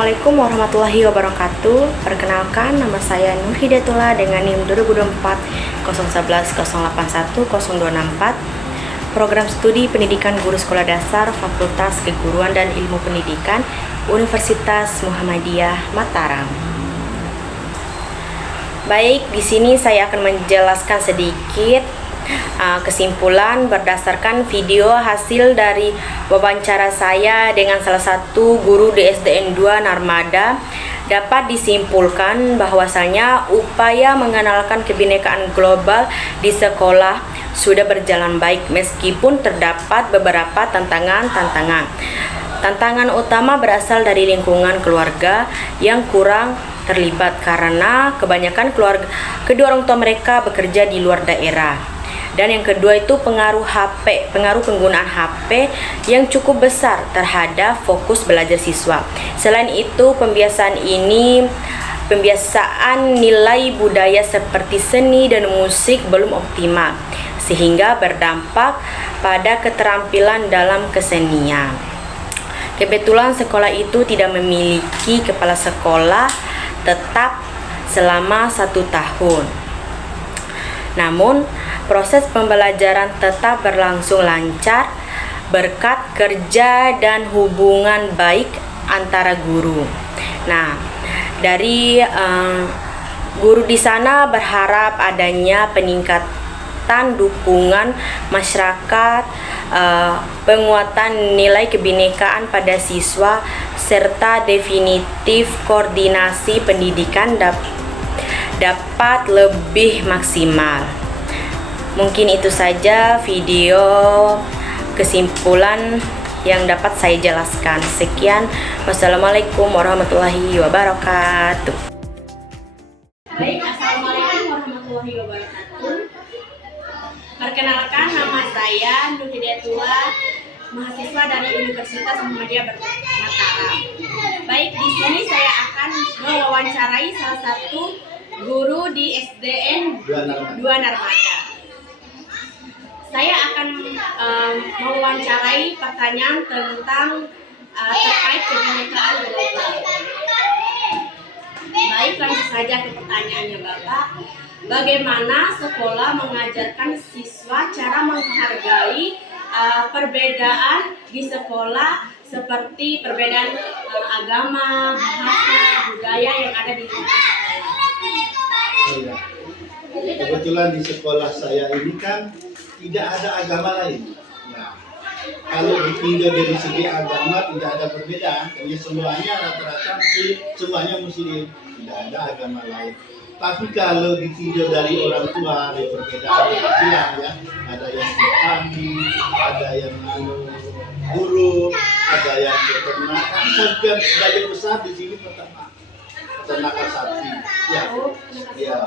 Assalamualaikum warahmatullahi wabarakatuh. Perkenalkan, nama saya Nur Hidayatullah dengan NIM 2024 011 081 0264. Program Studi Pendidikan Guru Sekolah Dasar Fakultas Keguruan dan Ilmu Pendidikan Universitas Muhammadiyah Mataram. Baik, di sini saya akan menjelaskan sedikit kesimpulan berdasarkan video hasil dari wawancara saya dengan salah satu guru di SDN 2 Narmada. Dapat disimpulkan bahwasanya upaya mengenalkan kebinekaan global di sekolah sudah berjalan baik meskipun terdapat beberapa tantangan. Tantangan utama berasal dari lingkungan keluarga yang kurang terlibat karena kebanyakan kedua orang tua mereka bekerja di luar daerah. Dan yang kedua itu pengaruh penggunaan HP yang cukup besar terhadap fokus belajar siswa. Selain itu, pembiasaan nilai budaya seperti seni dan musik belum optimal, sehingga berdampak pada keterampilan dalam kesenian. Kebetulan sekolah itu tidak memiliki kepala sekolah tetap selama 1 tahun. Namun, proses pembelajaran tetap berlangsung lancar berkat kerja dan hubungan baik antara guru. Nah, dari guru di sana berharap adanya peningkatan dukungan masyarakat, penguatan nilai kebinekaan pada siswa, serta definitif koordinasi pendidikan dapat lebih maksimal. Mungkin itu saja video kesimpulan yang dapat saya jelaskan. Sekian, wassalamualaikum warahmatullahi wabarakatuh. Baik, assalamualaikum warahmatullahi wabarakatuh. Perkenalkan, nama saya Nur Hidayatullah, mahasiswa dari Universitas Muhammadiyah Mataram. Baik, di sini saya akan mewawancarai salah satu guru di SDN 2 Narmada. Saya akan mewawancarai pertanyaan tentang terkait kebinekaan global. Baik, langsung saja ke pertanyaannya Bapak. Bagaimana sekolah mengajarkan siswa cara menghargai perbedaan di sekolah seperti perbedaan agama, bahasa, budaya yang ada di sekolah? Kebetulan di sekolah saya ini kan tidak ada agama lain. Ya. Kalau ditinjau dari segi agama tidak ada perbedaan, karena semuanya rata-rata semuanya Muslim, tidak ada agama lain. Tapi kalau ditinjau dari orang tua, ada perbedaan kecil ya. Ada yang petani, ada yang guru, ada yang beternak. Tapi sebagian besar di sini peternakan sapi. Ya.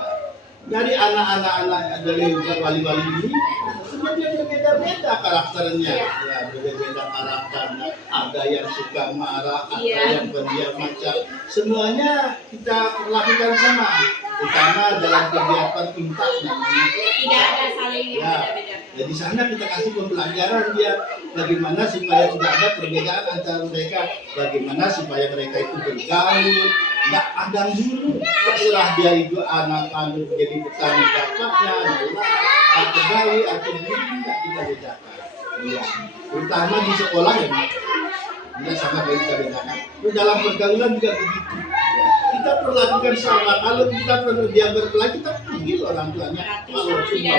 Dari anak-anak dari wali-wali ini sebenarnya berbeda-beda karakternya, ya berbeda karakternya. Ada yang suka marah, ada yang pendiam macam. Semuanya kita lakukan sama, terutama dalam kegiatan imtak namanya. Tidak ada saling beda-beda. Ya di sana kita kasih pembelajaran dia bagaimana supaya tidak ada perbedaan antara mereka, bagaimana supaya mereka itu bergaul. Nggak ada dulu, terserah dia itu anak kandung jadi petani bapaknya, atau bayi atau guru, nggak kita bedakan. Ya, terutama di sekolah ya, tidak sama dari kita bedakan. Dalam pergaulan juga begitu. Ya, kita perlakukan sama. Kalau kita perlu dia berkelahi, kita panggil orang tuanya. Kalau cuma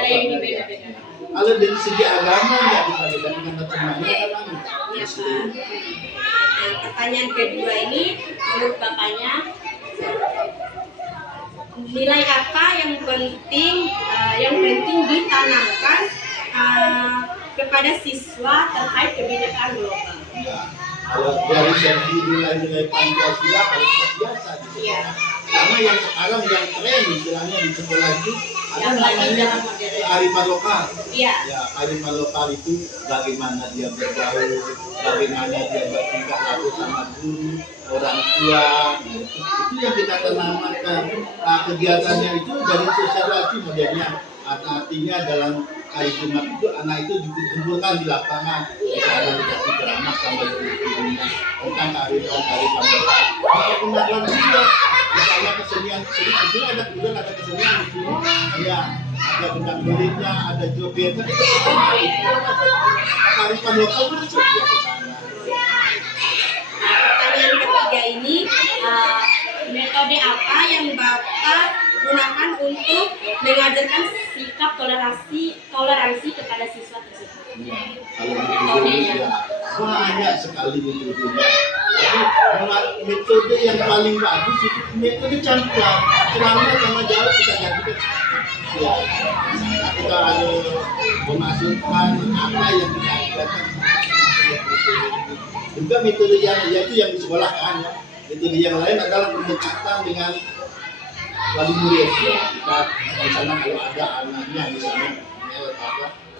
kalau dari segi agama nggak kita bedakan karena semuanya kan Muslim. Pertanyaan kedua ini, menurut Bapaknya, nilai apa yang penting ditanamkan kepada siswa terkait kebinekaan global? Ya, kalau dari segi nilai-nilai Pancasila harus terbiasa di sekolah. Karena yang sekarang yang tren istilahnya di sekolah itu ada namanya kearifan lokal. Ya, kearifan lokal itu bagaimana dia bergaul, bagaimana dia bertingkah laku sama guru, orang tua. Itu yang kita tanamkan. Kegiatannya itu dari sosialisasi modelnya. Artinya dalam hari Jumat itu anak itu dikumpulkan di lapangan, misalnya dikasih ceramah sampai tentang kearifan lokal. Perkenalkan juga, misalnya kesenian itu ada kemudian ada kesenian di sini, ya ada benda kulitnya, ada jogetnya, itu kearifan lokal masuk ya ke sana. Pertanyaan ketiga ini, metode apa yang Bapak gunakan untuk mengajarkan sikap toleransi kepada siswa tersebut? Ya, kalau metodenya banyak sekali metodenya. Tapi metode yang paling bagus itu metode campuran, selama sama jauh kita jadikan. Ya, kita ada memasukkan apa yang kita ajarkan. Juga metode yang yaitu yang di sekolah kan ya. Metode yang lain adalah pendekatan dengan wali murid. Kita misalnya kalau ada anaknya misalnya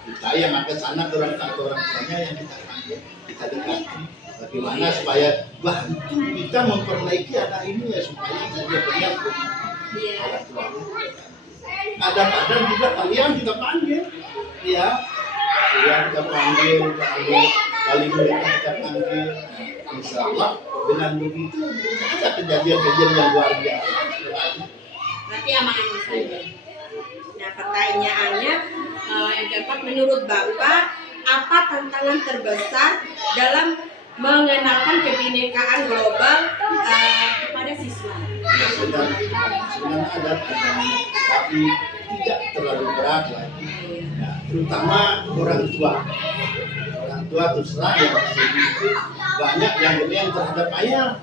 kita yang ada sana ke orang tuanya yang kita panggil, kita dekati bagaimana supaya bantu kita memperbaiki anak ini ya supaya dia benar orang tuanya. Kadang-kadang juga kalian kita panggil, ya, kita panggil wali murid kita panggil. Insya Allah dengan begitu ada kejadian-kejadian yang luar biasa. Berarti aman-aman saja. Nah, pertanyaannya yang keempat, menurut Bapak apa tantangan terbesar dalam mengenalkan kebinekaan global kepada siswa? Sebenarnya ada tantangan, tapi tidak terlalu berat lagi. Nah, terutama orang tua. Orang tua terus terang yang itu banyak yang terhadap ayah.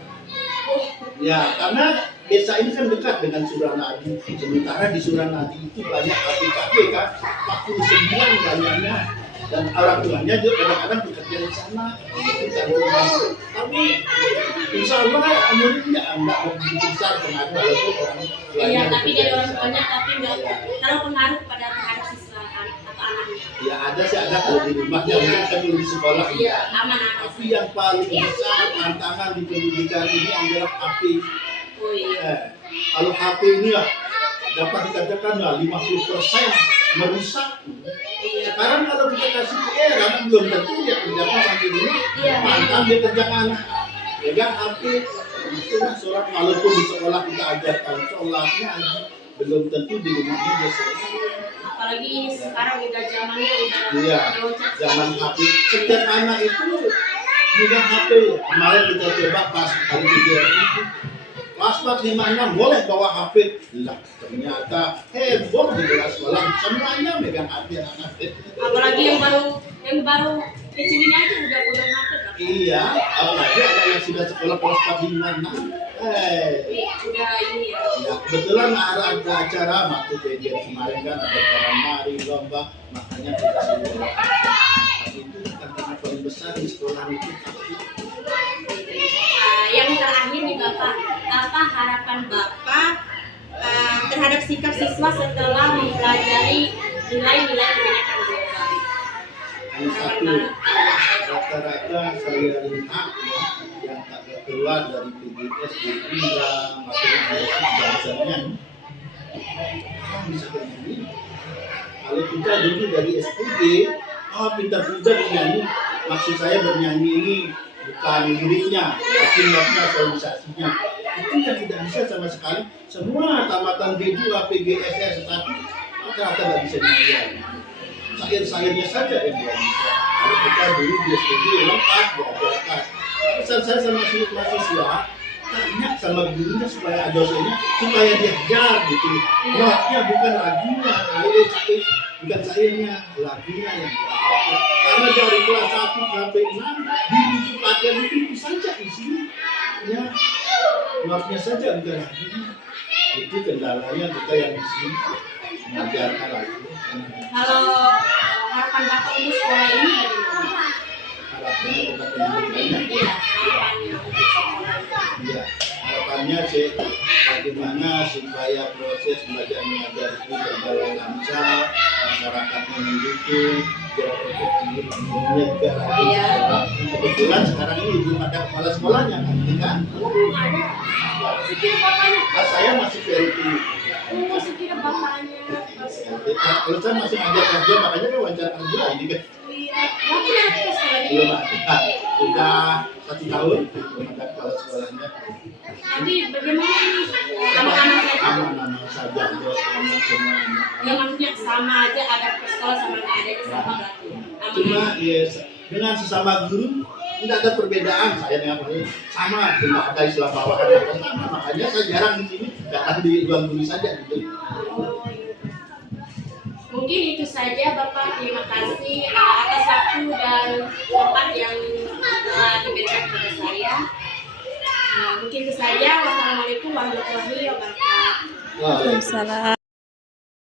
Ya, karena desa ini kan dekat dengan Suranadi. Sementara di Suranadi itu banyak APKB kan, 49 banyaknya. Dan orang tuanya juga kadang-kadang bekerja di sana. Tapi insya Allah muridnya enggak begitu besar pengaruh walaupun orang tuanya. Iya, tapi dari orang tuanya tapi enggak terlalu pengaruh pada terhadap siswa atau anaknya. Ya ada sih ada kalau di rumahnya mungkin kan di sekolah. Iya, aman-aman. Tapi yang paling besar tantangan di pendidikan ini adalah HP. Oh iya. Kalau HP ini lah dapat dikatakan lah 50% merusak. Sekarang kalau kita kasih PR anak belum tentu dia kerjakan sampai dulu. Mantan dia kerjakan anak. Pegang HP itu lah sholat walaupun di sekolah kita ajarkan sholatnya belum tentu di rumahnya dia sholat. Apalagi sekarang udah zamannya udah zaman HP. Setiap anak itu megang HP. Kemarin kita coba pas hari ketiga itu kelas 4, 5, 6 boleh bawa HP. Lah ternyata heboh di kelas sekolah semuanya megang HP anak. Apalagi yang baru kecil ini aja udah pegang HP. Iya, apalagi ada yang sudah sekolah kelas 4, 5, 6. Udah ini ya. Ya, kebetulan ada acara waktu kejadian kemarin kan ada acara nari lomba, makanya kita semua. Itu tantangan paling besar di sekolah itu. Yang terakhir nih Bapak, apa harapan Bapak terhadap sikap siswa setelah mempelajari nilai-nilai kebinekaan global? Hanya satu, rata-rata saya lihat ya, yang tak keluar dari PBS di Indra, matematika bahasanya bisa bernyanyi. Kalau kita dulu dari SPG, pintar-pintar bernyanyi. Maksud saya bernyanyi ini bukan liriknya, tapi notnya, solorisasinya. Itu yang tidak bisa sama sekali. Semua tamatan D2, PGSS, tapi rata-rata tidak bisa nyanyi. Sayur-sayurnya saja yang dia bisa. Kalau kita dulu di SPG lengkap diajarkan. Pesan saya sama mahasiswa, tanya sama gurunya supaya dosennya supaya diajar gitu. Notnya bukan lagunya, bukan sayurnya, lagunya yang diajarkan. Karena dari kelas 1 sampai 6 dibutuh pelatihan itu saja isinya. Ya, notnya saja bukan lagunya. Itu kendalanya kita yang di sini mengajarkan lagu. Kalau harapan Bapak untuk sekolah ini bagaimana? Harapannya tetap pendidikannya. Harapannya untuk sekolah. Iya, harapannya sih bagaimana supaya proses belajar mengajar itu berjalan lancar, masyarakatnya mendukung, biar efektifnya juga lagi. Kebetulan sekarang ini belum ada kepala sekolahnya kan? Ada. Itu bapaknya. Saya masih PLT. Masih kira bapaknya. Kalau saya masih ada kerja, makanya kan wawancara kerja ini kan. Mungkin ada ke sekolah Belum ada. Sudah 1 tahun belum ada kepala sekolahnya. tapi bagaimana nih anak-anak saya Aman-aman saja, bos, aman semuanya. yang maksudnya sama aja ada ke sekolah sama nggak ada itu sama berarti aman Cuma ya, dengan sesama guru tidak ada perbedaan saya dengan guru sama, tidak ada istilah bawahan atau sama. Makanya saya jarang di sini, datang di ruang guru saja gitu. mungkin itu saja Bapak, terima kasih atas waktu dan tempat yang telah diberikan kepada saya. Mungkin itu saja. Wassalamualaikum warahmatullahi wabarakatuh. Waalaikumsalam.